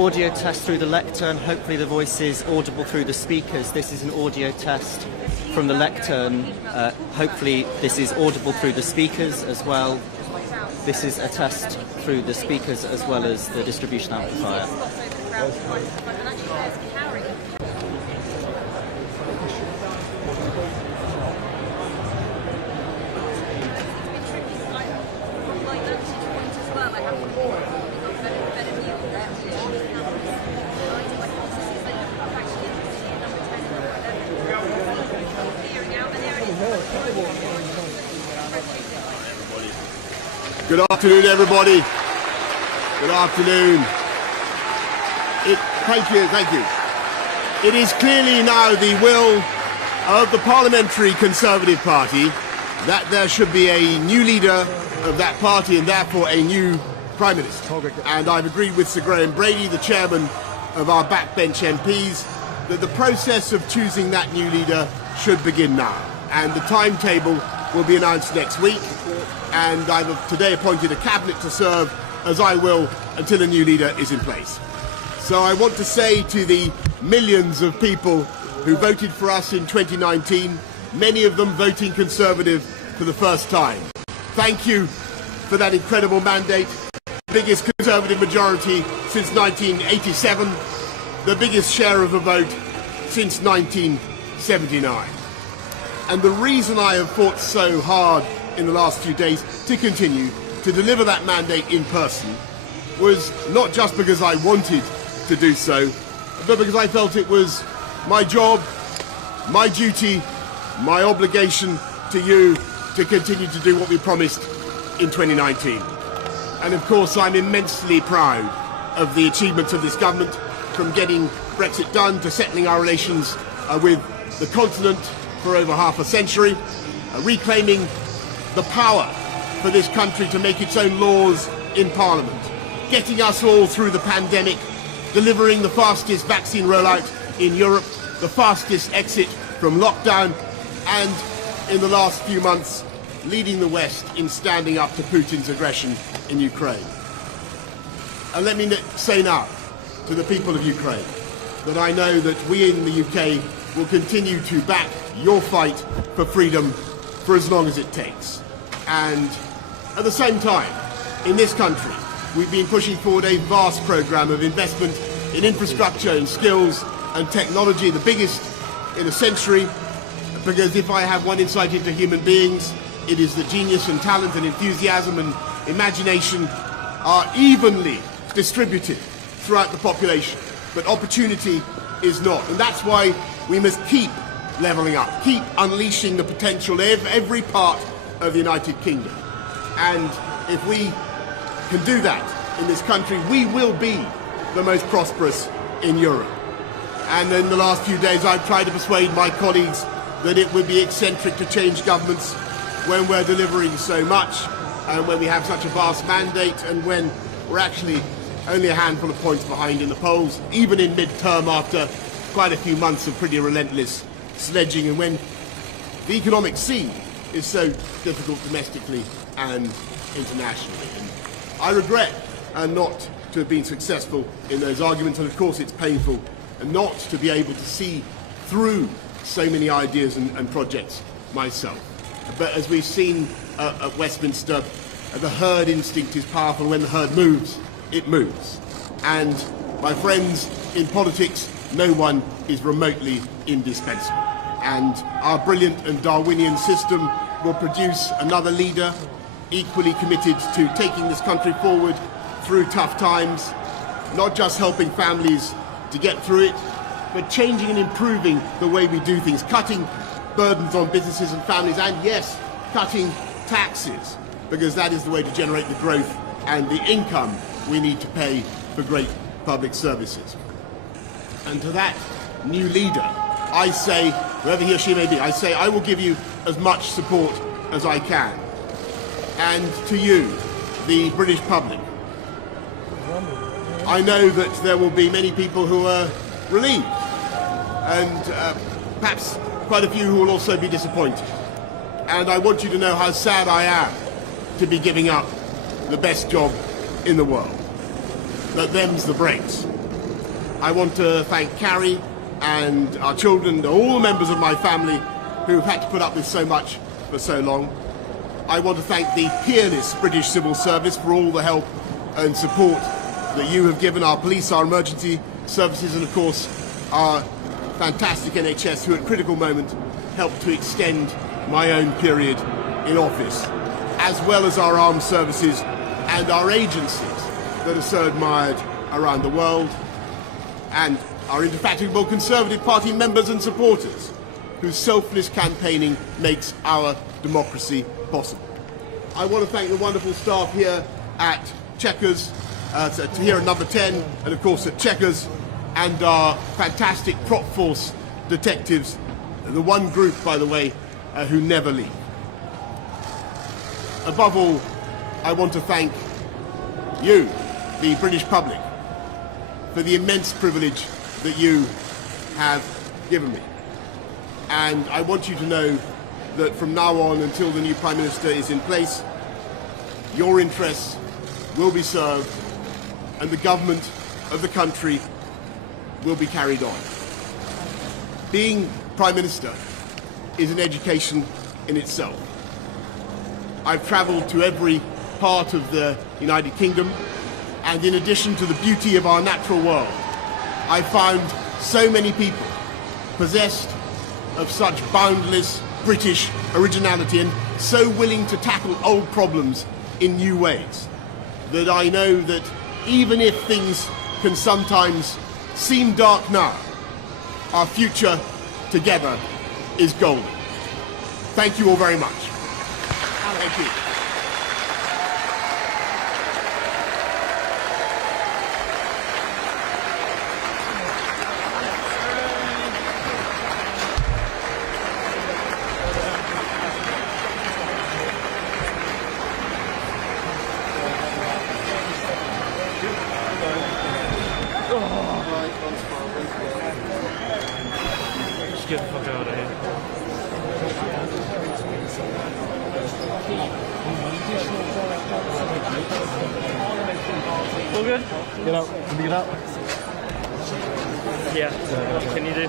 audio test through the lectern. Hopefully the voice is audible through the speakers. This is an audio test from the lectern. Hopefully this is audible through the speakers as well. This is a test through the speakers as well as the distribution amplifier. Good afternoon, everybody. Good afternoon. Thank you. It is clearly now the will of the Parliamentary Conservative Party that there should be a new leader of that party and therefore a new Prime Minister. And I've agreed with Sir Graham Brady, the chairman of our backbench MPs, that the process of choosing that new leader should begin now. And the timetable will be announced next week. And I've today appointed a cabinet to serve, as I will, until a new leader is in place. So I want to say to the millions of people who voted for us in 2019, many of them voting Conservative for the first time, thank you for that incredible mandate. The biggest Conservative majority since 1987, the biggest share of the vote since 1979. And the reason I have fought so hard in the last few days to continue to deliver that mandate in person was not just because I wanted to do so, but because I felt it was my job, my duty, my obligation to you to continue to do what we promised in 2019. And of course I'm immensely proud of the achievements of this government, from getting Brexit done to settling our relations with the continent for over half a century, reclaiming the power for this country to make its own laws in Parliament, getting us all through the pandemic, delivering the fastest vaccine rollout in Europe, the fastest exit from lockdown, and in the last few months, leading the West in standing up to Putin's aggression in Ukraine. And let me say now to the people of Ukraine that I know that we in the UK will continue to back your fight for freedom for as long as it takes. And at the same time, in this country, we've been pushing forward a vast programme of investment in infrastructure and skills and technology, the biggest in a century, because if I have one insight into human beings, it is that genius and talent and enthusiasm and imagination are evenly distributed throughout the population, but opportunity is not. And that's why we must keep levelling up, keep unleashing the potential of every part of the United Kingdom. And if we can do that in this country, we will be the most prosperous in Europe. And in the last few days I've tried to persuade my colleagues that it would be eccentric to change governments when we're delivering so much, and when we have such a vast mandate, and when we're actually only a handful of points behind in the polls, even in mid-term after quite a few months of pretty relentless sledging, and when the economic scene is so difficult domestically and internationally. And I regret not to have been successful in those arguments, and of course it's painful not to be able to see through so many ideas and projects myself. But as we've seen at Westminster, the herd instinct is powerful. When the herd moves, it moves. And my friends, in politics, no one is remotely indispensable. And our brilliant and Darwinian system will produce another leader equally committed to taking this country forward through tough times, not just helping families to get through it, but changing and improving the way we do things, cutting burdens on businesses and families, and yes, cutting taxes, because that is the way to generate the growth and the income we need to pay for great public services. And to that new leader, I say, whoever he or she may be, I say I will give you as much support as I can. And to you, the British public, I know that there will be many people who are relieved, and perhaps quite a few who will also be disappointed. And I want you to know how sad I am to be giving up the best job in the world. That them's the breaks. I want to thank Carrie and our children and all the members of my family who've had to put up with so much for so long. I want to thank the peerless British Civil Service for all the help and support that you have given our police, our emergency services, and of course our fantastic NHS, who at critical moment helped to extend my own period in office, as well as our armed services and our agencies that are so admired around the world, and our indefatigable Conservative Party members and supporters, whose selfless campaigning makes our democracy possible. I want to thank the wonderful staff here at Chequers, here at Number 10, and of course at Chequers, and our fantastic prop force detectives, the one group, by the way, who never leave. Above all, I want to thank you, the British public, for the immense privilege that you have given me. And I want you to know that from now on until the new Prime Minister is in place, your interests will be served and the government of the country will be carried on. Being Prime Minister is an education in itself. I've travelled to every part of the United Kingdom, and in addition to the beauty of our natural world, I found so many people possessed of such boundless British originality and so willing to tackle old problems in new ways that I know that even if things can sometimes seem dark now, our future together is golden. Thank you all very much. Thank you. Just get the fuck out of here. All good? Get out. Can we get out? Yeah. Can you do?